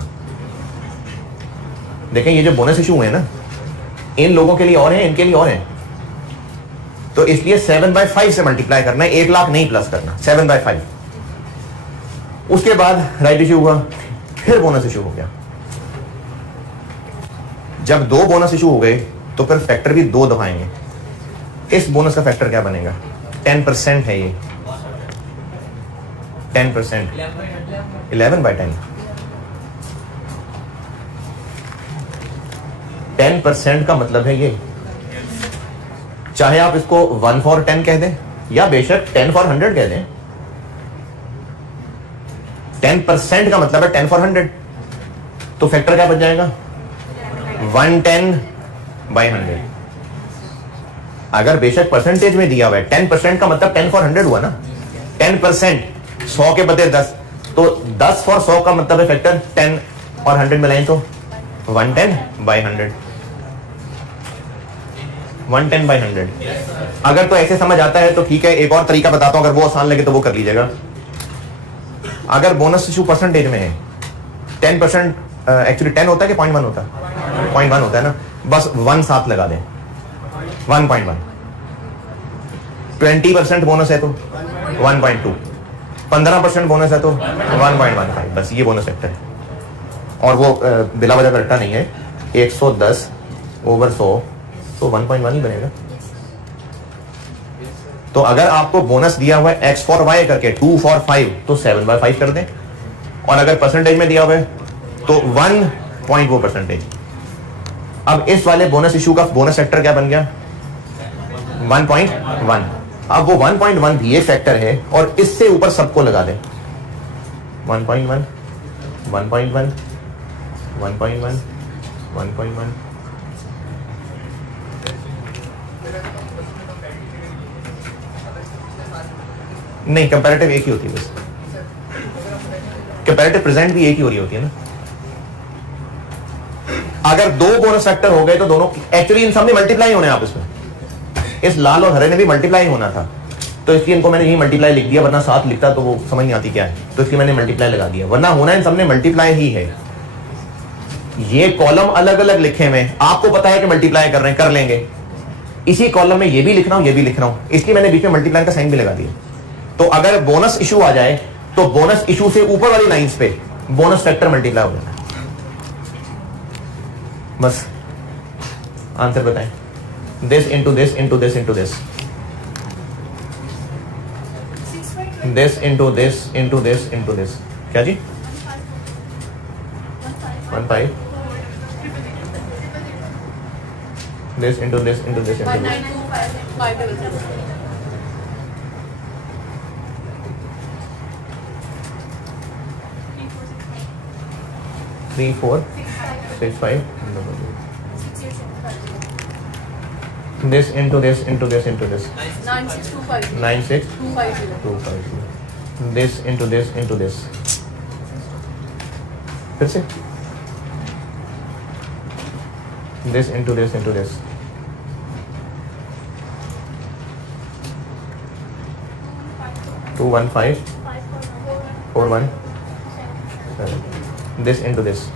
देखें, ये जो बोनस इशू हुए हैं ना, इन लोगों के लिए और हैं, इनके लिए और हैं, तो इसलिए 7/5 से मल्टीप्लाई करना है, 1 लाख नहीं प्लस करना, 7/5। उसके बाद राइट इशू हुआ, फिर बोनस इशू हो गया। जब 2 बोनस इशू हो गए तो फिर फैक्टर भी 2 दबाएंगे। इस बोनस का फैक्टर क्या बनेगा? 10% है ये, 10%, 11/10। 10% का मतलब है ये, चाहे आप इसको 1 for 10 कह दें या बेशक 10 for 100 कह दें, 10% का मतलब है 10 for 100, तो फैक्टर क्या बच जाएगा? 110/100। अगर बेशक परसेंटेज में दिया हुआ है 10% का मतलब 10 for 100 हुआ ना, 10% 100 के बदले 10, तो 10 for 100 का मतलब है फैक्टर 10 और 100 मिलाएं तो 110/100, 110/100। अगर तो ऐसे समझ आता है तो ठीक है, एक और तरीका बताता हूं, अगर वो आसान लगे तो वो कर लीजिएगा। अगर बोनस इशू परसेंटेज में है 10%, एक्चुअली 10 होता है कि 0.1 होता है? 0.1 होता है ना, बस 1 साथ लगा दें, 1.1। 20% बोनस है तो 1.2, 15% बोनस है तो 1.15, बस ये बोनस फैक्टर है। और वो बिला वजह का रट्टा नहीं है, 110/100 तो 1.1 ही बनेगा। तो अगर आपको बोनस दिया हुआ है x फॉर y करके 2 फॉर 5 तो 7/5 कर दें, और अगर परसेंटेज में दिया हुआ है तो 1.वो%। अब इस वाले बोनस इशू का बोनस फैक्टर क्या बन गया? 1.1। अब वो 1.1 भी एक फैक्टर है और इससे ऊपर सबको लगा दें 1.1 1.1 1.1 1.1। नहीं, कंपैरेटिव एक ही होती है बस, कंपैरेटिव प्रेजेंट भी एक ही हो रही होती है ना। अगर दो बोनस फैक्टर हो गए तो दोनों एक्चुअली इन सब में मल्टीप्लाई होने आपस में, इस लाल और हरे ने भी मल्टीप्लाई होना था, तो इसलिए इनको मैंने यही मल्टीप्लाई लिख दिया, वरना साथ लिखता तो वो समझ नहीं आती क्या है, तो इसलिए मैंने मल्टीप्लाई लगा दिया, वरना होना इन सब ने मल्टीप्लाई ही है। ये कॉलम अलग अलग लिखे हुए, आपको पता है कि मल्टीप्लाई कर रहे हैं, कर लेंगे, इसी कॉलम में ये भी लिख रहा हूं, ये भी लिख रहा हूं, इसलिए मैंने बीच में मल्टीप्लाई का साइन भी लगा दिया। तो अगर बोनस इशू आ जाए तो बोनस इशू से ऊपर वाली लाइंस पे बोनस फैक्टर मल्टीप्लाई हो जाता है। बस आंसर बताएं। This into this into this into this, this into this into this into this, क्या जी? 1.5 this into this into this into this 3 4 6 5 this into this into this into this 96250 this into this into this, फिर से this into this into this, two 1 5 4 1 7, this into this,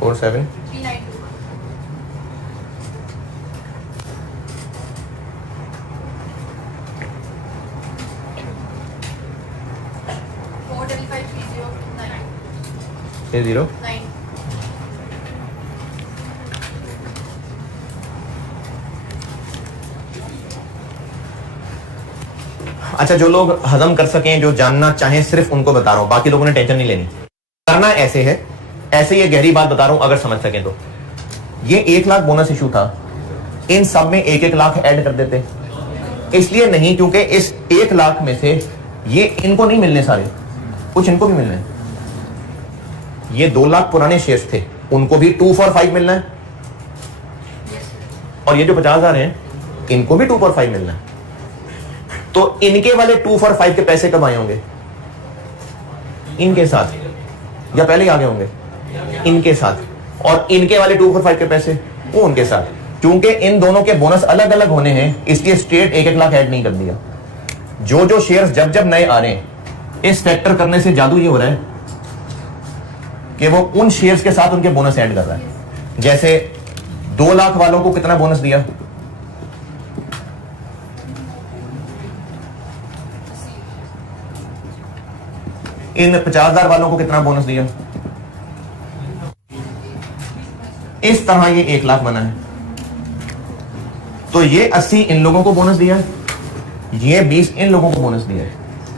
four 7 0 अच्छा, जो लोग हजम कर सकें, जो जानना चाहें, सिर्फ उनको बता रहा हूं, बाकी लोगों ने टेंशन नहीं लेनी। करना ऐसे है, ऐसे ये गहरी बात बता रहा हूं, अगर समझ सकें तो। ये 1 लाख बोनस इशू था, इन सब में 1-1 लाख ऐड कर देते, इसलिए नहीं क्योंकि इस 1 लाख में से ये इनको नहीं मिलने सारे, कुछ इनको भी मिलने। ये 2 लाख पुराने शेयर्स थे, उनको भी 2 फॉर 5 मिलना है, और ये जो 50,000 हैं इनको भी 2 फॉर 5 मिलना है। तो इनके वाले 2 फॉर 5 के पैसे कब आए होंगे? इनके साथ, या पहले ही आगे होंगे? इनके साथ। और इनके वाले 2 फॉर 5 के पैसे वो उनके साथ। क्योंकि इन दोनों के बोनस अलग अलग होने हैं, इसलिए स्ट्रेट 1-1 लाख ऐड नहीं कर दिया। जो जो शेयर्स जब जब नए आ रहे हैं, इस फैक्टर करने से जादू ये हो रहा है कि वो उन शेयर्स के साथ उनके बोनस ऐड कर रहा है। जैसे 2 लाख वालों को कितना बोनस दिया? इन 50,000 वालों को कितना बोनस दिया? इस तरह ये 1 लाख बना है। तो ये 80 इन लोगों को बोनस दिया, ये 20 इन लोगों को बोनस दिया है।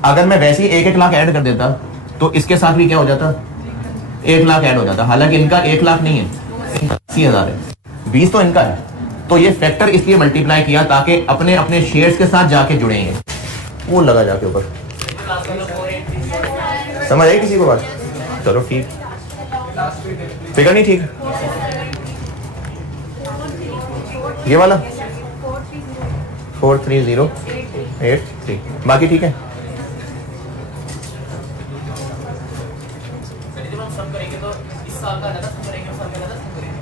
अगर मैं वैसे ही 1-1 लाख ऐड कर देता तो इसके साथ भी क्या हो जाता? 1 लाख ऐड हो जाता। हालांकि इनका 1 लाख नहीं है, 80,000 है, 20 तो इनका है। तो ये फैक्टर इसलिए मल्टीप्लाई किया ताकि अपने अपने शेयर्स के साथ जाके जुड़ेंगे। वो लगा जाके ऊपर, समझ आई किसी को बात? चलो ठीक, फिगर नहीं ठीक, ये वाला 43083, बाकी ठीक है।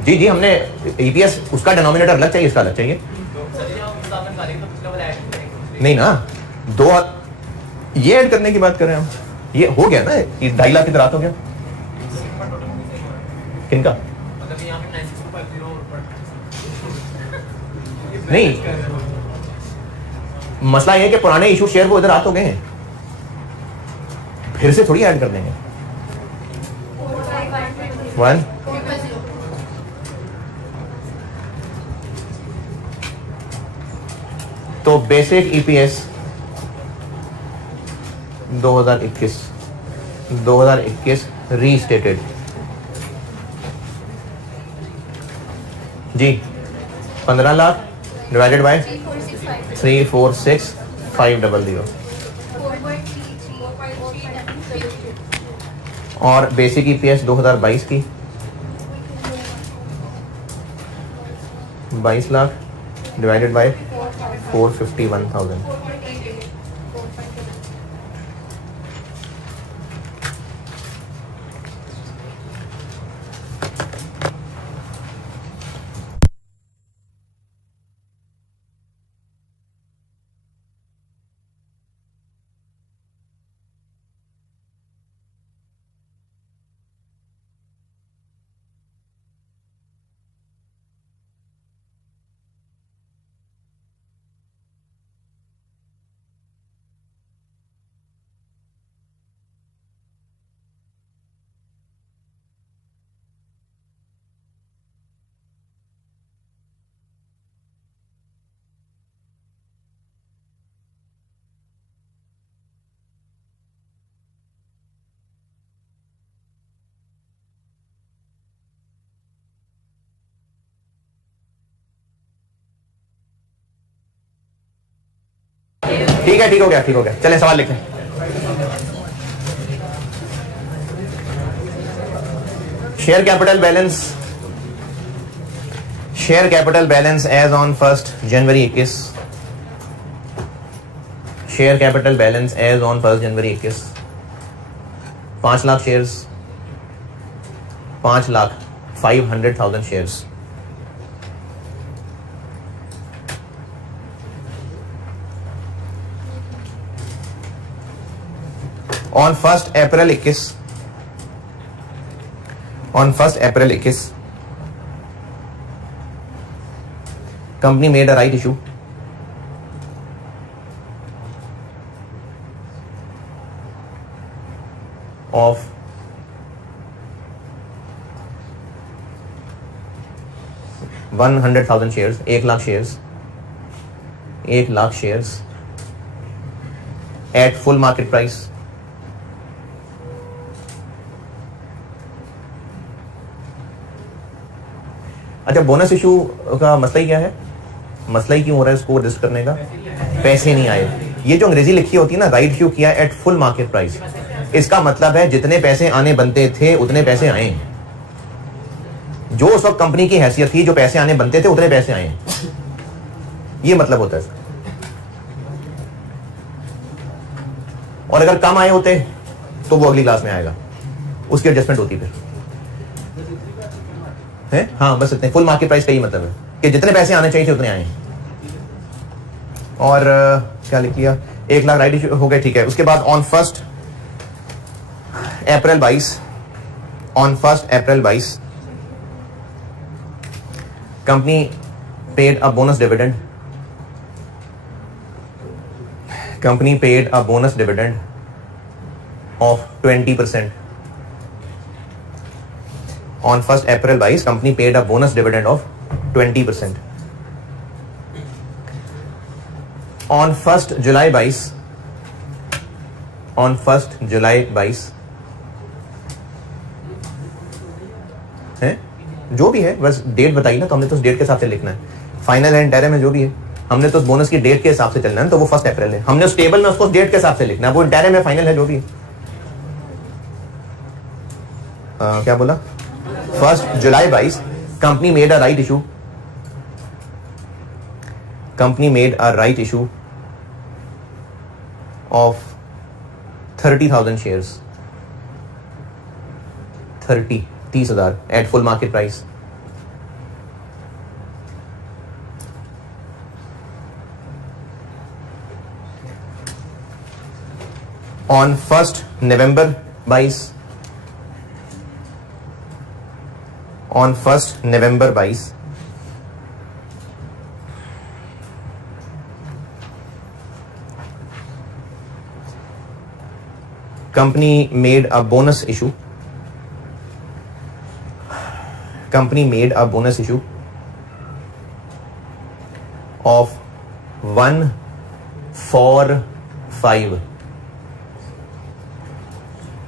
जी जी, हमने ईपीएस उसका डिनोमिनेटर अलग चाहिए, इसका अलग चाहिए। नहीं ना, 2 ये ऐड करने की बात कर रहे हैं हम। ये हो गया ना, 2.5 लाख की तरह हो गया। किनका? नहीं, मसला ये है कि पुराने इशू शेयर वो इधर आ तो गए हैं, फिर से थोड़ी ऐड कर देंगे। 1 तो बेसिक ईपीएस 2021 रीस्टेटेड जी 15 लाख डिवाइडेड बाय 346500 और बेसिक ईपीएस 2022 की 22 लाख डिवाइडेड बाय 451,000। ठीक है, ठीक हो गया। चलें सवाल लिखें। Share capital balance as on 1 January 21। Share capital balance as on 1 January 21 5 lakh shares, 5,500,000 shares. On 1 April 21, company made a right issue of 100,000 shares, 1,00,000 shares at full market price अच्छा, बोनस इशू का मसला ही क्या है? मसला ही क्यों हो रहा है इसको रजिस्टर करने का? पैसे नहीं आए। ये जो अंग्रेजी लिखी होती है ना, राइट इशू किया एट फुल मार्केट प्राइस, इसका मतलब है जितने पैसे आने बनते थे उतने पैसे आए। जो उस वक्त कंपनी की हैसियत थी, जो पैसे आने बनते थे उतने पैसे आए, ये मतलब होता है इसका। और अगर कम आए होते तो वो अगली क्लास में आएगा, उसकी एडजस्टमेंट होती फिर है। हाँ, बस इतने। फुल मार्केट प्राइस का ही मतलब है कि जितने पैसे आने चाहिए थे उतने आए। और क्या लिख लिया? 1,00,000 राइट इशू हो गए, ठीक है। उसके बाद on 1 April 22 company paid a bonus dividend. Company paid a bonus dividend of 20%। On 1 April 22, company paid a bonus dividend of 20%. On 1 July 22 है, जो भी है, बस डेट बताई ना, तो हमने तो उस डेट के हिसाब से लिखना है। फाइनल है, इंटरम है, जो भी है, हमने तो उस बोनस की डेट के हिसाब से चलना है, तो वो 1 अप्रैल है। हमने उस टेबल में उसको डेट के हिसाब से लिखना है। वो इंटरम है, फाइनल है, जो भी है। क्या बोला? 1 जुलाई 22 company made a right issue. Company made a right issue of 30,000 shares, 30,000 at full market price. On 1 November 22 on 1 November 22 company made a bonus issue of 145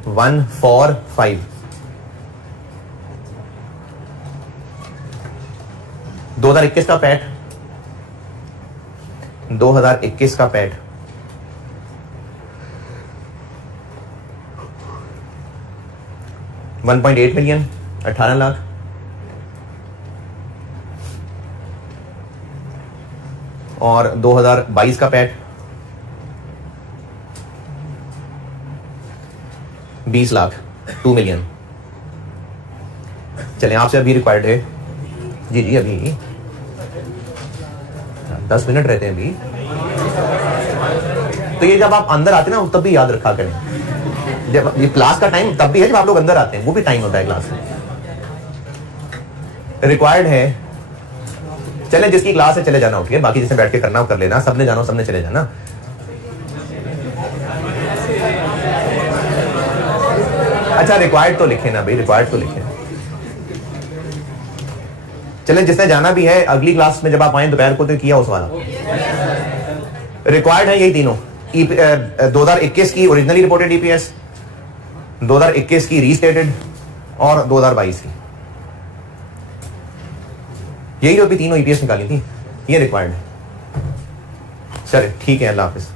145 2021 का पैट 2021 का पैट 1.8 मिलियन 18 लाख और 2022 का पैट 20 लाख 2 मिलियन। चलें आपसे अभी required है जी जी अभी 10 minute रहते हैं अभी। तो ये जब आप अंदर आते हैं ना तब भी याद रखा करें, जब ये क्लास का टाइम तब भी है जब आप लोग अंदर आते हैं, वो भी टाइम होता है क्लास में। रिक्वायर्ड है, चले जिसकी क्लास है चले जाना, उठिए, बाकी जिसने बैठ के करना हो कर लेना, सबने जाना सबने चले जाना। अच्छा रिक्वायर्ड तो लिखे ना भाई, रिक्वायर्ड तो लिखे। चलें जिसने जाना भी है अगली क्लास में जब आप आए दोपहर को तो किया उस वाला रिक्वायर्ड है यही तीनों। 2021 की ओरिजिनली रिपोर्टेड ईपीएस, 2021 की रीस्टेटेड और 2022 की, यही जो अभी तीनों ईपीएस निकाली थी ये रिक्वायर्ड है। चलिए ठीक है, अल्लाह हाफिज।